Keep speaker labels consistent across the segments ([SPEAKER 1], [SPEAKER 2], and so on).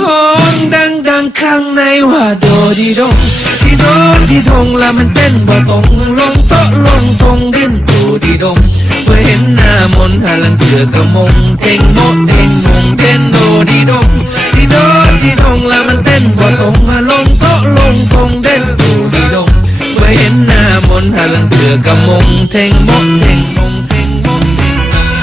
[SPEAKER 1] ฮ้องดังข้างในว่าโดดีดงดีโดดีดงแล้วมันเต้นบ่ตรงลงโต๊ะลงทงเด่นโดดีดงเมื่อเห็นหน้ามนหาลังเถือกระมงเท่งโมเท่งมงเต้นโดดีดงดีโดดีดงแล้วมันเต้นบ่ตรงมาลงโต๊ะลงทงเด่นโดดีดงเมื่อเห็นหน้ามนหาลังเถือกระมงเท่งโมเท่งมงเท่งโมเท่ง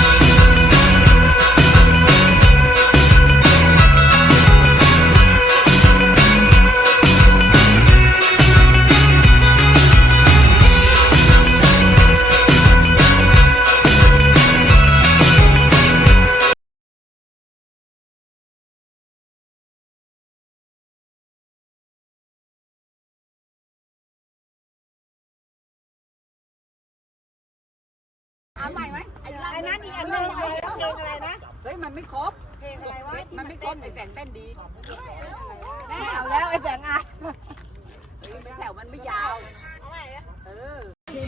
[SPEAKER 2] เอาใหม่ไหมไอ้นั่นอีกอันนึงเพลงอะไรนะเฮ้ยมันไม่ครบเพลงอะไรวะมันไม่ครบไอ้แสงเต้นดีแน่เอาแล้วไอ้แสงอ่ะเฮ้ยไม่แถวมันไม่ยาวเอาใหม่เออ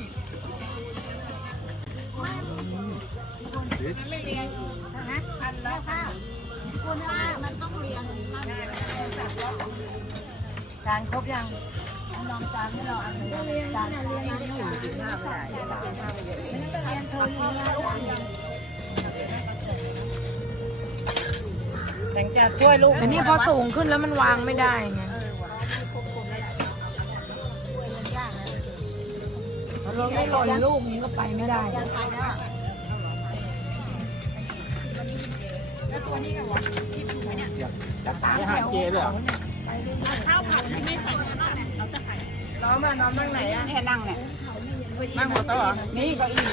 [SPEAKER 2] ไม่เรียงนะพันแล้วค่ะคุณว่ามันต้องเรียงจานครบยังลองจานให้เราอันนึงจานเรียงที่อยู่กินข้าวไม่ได้กินข้าวไม่เยอะเรียนโทรอยู่แต่งจะช่วยลูก
[SPEAKER 3] แต่นี่พอสูงขึ้นแล้วมันวางไม่ได้ไงเราไม่หล่นลูกนี้ก็ไปไม่ได้จะตามแถวข้าวผัดที่ไม่ใส่เนื้อน่องเนี่ยเราจะใส่น้องมาน้องนั่งไหนอ่ะ
[SPEAKER 2] นี่นั่งเนี่ย
[SPEAKER 3] นั่งหัวโต๊ะเหรอ
[SPEAKER 2] นี่เก้าอี้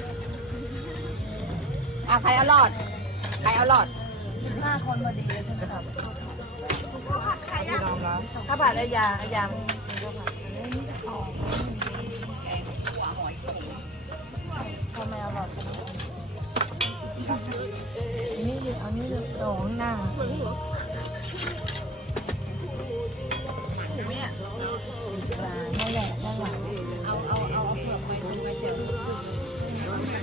[SPEAKER 2] ใครเอาหลอดใครเอาหลอด5 คนพอดีเลยใช่ไหมครับข้าวผัดอายาทำไมเอาหลอด
[SPEAKER 3] นี่เอานี่โด่งหน้านั่นแหละด้านหลัง
[SPEAKER 2] เอาเผือกไปเจอ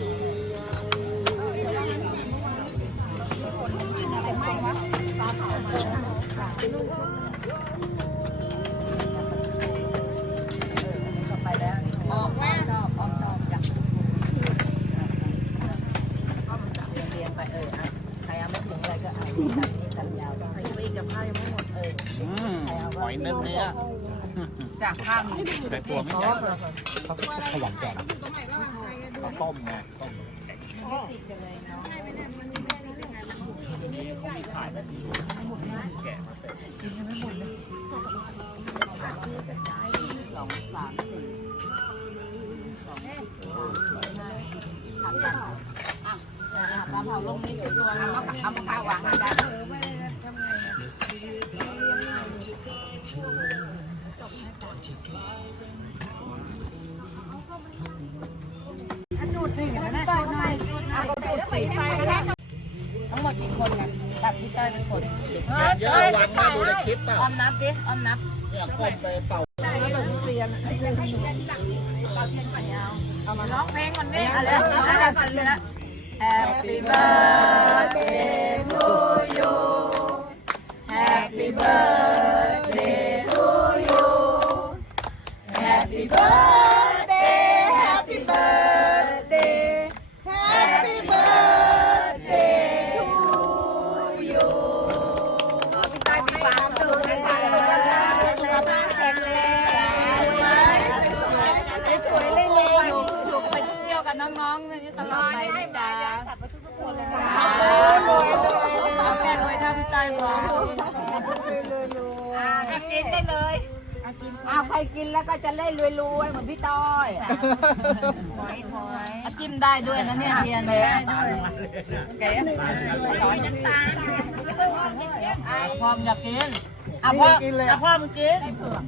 [SPEAKER 2] ออกแม่ชอบจ้ะเรียนไปใครเอาไม่ถึงอะไรก็เอานี่ตัดยาวไปอีกกับข้าวยังไม่หมด
[SPEAKER 4] หอยเนื้อ
[SPEAKER 2] จากข้าว
[SPEAKER 4] แต่ตัวไม่ใหญ่เขาขวัญแก่เขาต้มไงต้ม
[SPEAKER 2] ติดกันเลยเนาะ
[SPEAKER 4] ทีนี้เขามีขายแบบนี้แกะมาเสร็จ
[SPEAKER 2] กินยังไม่หมดเลย2 3 4ปลาเผาลงนี่ตัวเอามะพร้าววางได้ดูดสินะเอาดูดสีไฟทั้งหมดกี่คนกันตัดพี่เต้ยเป็นคน
[SPEAKER 4] เยอะวันนะดูในคลิปเปล่า
[SPEAKER 2] อ้อมนับดิอ้อมนับ
[SPEAKER 4] เนี่ยก้มไปเป่า
[SPEAKER 2] เอามาร้องเพลงก่อนดิอะไรก่อนเลยนะ Happy birthday to you Happy birthday to you Happy birthday Happy birthday Happy birthday to you ขอพี่ต้อยมีความสุขนะคะสุขภาพแข็งแรงสวยๆเล่นๆอยู่ไปเที่ยวกับน้องๆนี่ตลอดไปนะจ๊ะแม่รวยถ้าพี่ต้อยบอกให้กินได้เลยใครกินแล้วก็จะเล่นรวยๆเหมือนพี่ต้อยจิ้มได้ด้วยนะเนี่ยเทียนเลยแกร้อยน้ำตาลพร้อมอยากกินพ่อพ่อมึงกิน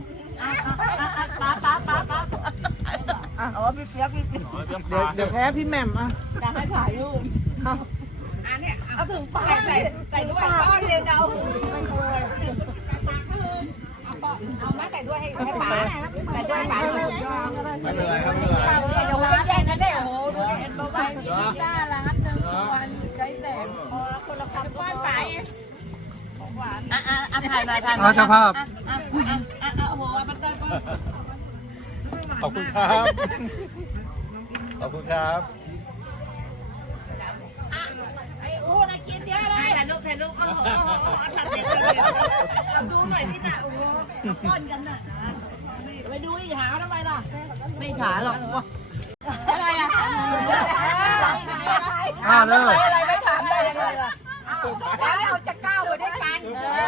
[SPEAKER 2] ป้าเอาว่าพี่เปี๊ยก
[SPEAKER 3] เดี๋ยวแพ้พี่แหม่มอ่ะ
[SPEAKER 2] จะให้ถ่ายรูปเนี่ยเอาถึงปากใส่ด้วยป้อนเลยเอาไม่เคยเอาไหมใส่ด้วยให้ป๋าใส่ด้วยป๋า
[SPEAKER 4] ไม่เป็นไรครับไม่เป็นไร
[SPEAKER 2] เดี๋ยวร้านใหญ่นะเดี๋ยวโอ้โหดูเอ็นเบาไปจ้าร้านหนึ่งวันใช้แสงคนละคำป้อนป๋าของหวานถ่ายหน่อยถ่าย
[SPEAKER 4] เจ้าภาพ
[SPEAKER 2] โอ้โหมันเต้น
[SPEAKER 4] ขอบคุณครับ ขอบคุณครับ
[SPEAKER 3] ไอ้อู้นะกินเยอะเลย
[SPEAKER 2] ถ่ายรูปโอ้โหถ่ายเสร็จดูหน่อยพี่น่ะโอ้โหป้อนกันน่ะไปดูดิหาทำไมล่ะไม่หาหรอกอะไรอ่ะ
[SPEAKER 4] เลิก
[SPEAKER 2] อะไรไม่ถามได้ยังไงล่ะแล้วเราจะก้าวไปด้วยกัน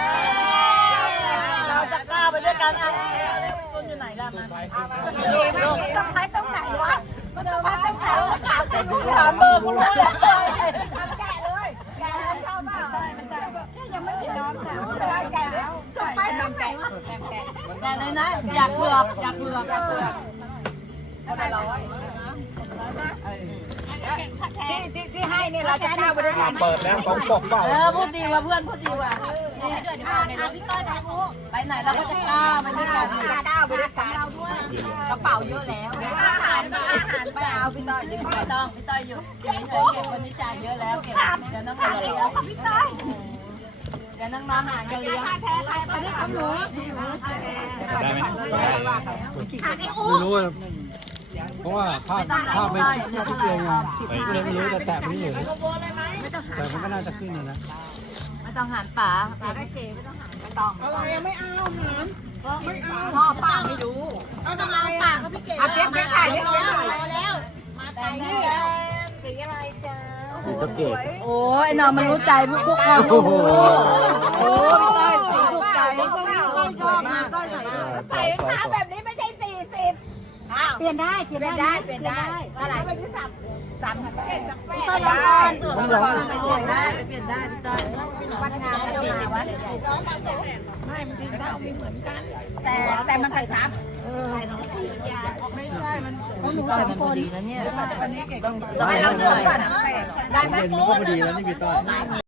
[SPEAKER 2] เราจะก้าวไปด้วยกันอ่ะต้นอยู่ไหนล่ะมันสะพายตรงไหนวะมันสะพายตรงไหนถามเบอร์กูรู้เลยแกะเลยแกะเข้าบ้านยังไม่ได้นอนแกะแล้วสะพายต้องแกะแกะเลยนะอยากเผือกที่ให้เนี่ยเราจะก้าวไปด้วยกัน
[SPEAKER 4] เปิดแล้วของปกเปล่า
[SPEAKER 2] พูดดีว่ะเพื่อนพูดดีว่ะพี่ต้อยจะรู้ไปไหนเราก็จะก้าวไปด้วยกันก้าวไปด้วยกันเราด้วยกระเป๋าเยอะแล้วอาหารไปเอาพี่ต้อยอยู่พี่ต้อยอยู่เก็บวันนี้จ่ายเยอะแล้วเก็บเดี๋ยวน้องๆเลี้ยงพี่ต้อยเดี๋ยวน้องๆหากันเลี้ยงไปด้วยกันหนู
[SPEAKER 4] ได้ไหมไม่รู้เพราะว่าภาพไม่ทุกเลยไงก็เลยไม่รู้แต่แตะไปนี่เลยแต่มันก็น่าจะขึ้นนะ
[SPEAKER 2] ไม่ต้องหันป่าไม่ต้องพ่อป้าไม่รู้เอาทำไมป้าเขาพี่เก๋เอาเปี๊ยกถ่ายเยอะแล้วแต่นี่
[SPEAKER 3] สีอะไรจ้า
[SPEAKER 4] ดูตะเกียบ
[SPEAKER 2] โอ้ยน้องมันรู้ใจพวกคนโอ้โหพี่ต้อยสีถูกใจต้อยชอบมากต้อยใส่
[SPEAKER 3] ใส่รองเท้าแบบนี้ไม่ใช่40เปลี่ยนได้เอะไรเป็นที่3
[SPEAKER 2] ต้อยร้อนต้องร้อนเปลี่ยนได้พี่ต้อย
[SPEAKER 3] วันงานเจ้าหาวะ
[SPEAKER 2] แต่มันกระชับไม่ใช่มันแต่มันพอดีนะเนี่ยต้องให้เราเจอก่อนได้ไหม
[SPEAKER 4] เย็นมันก็พอดีแล้วนี่พี่ต้อย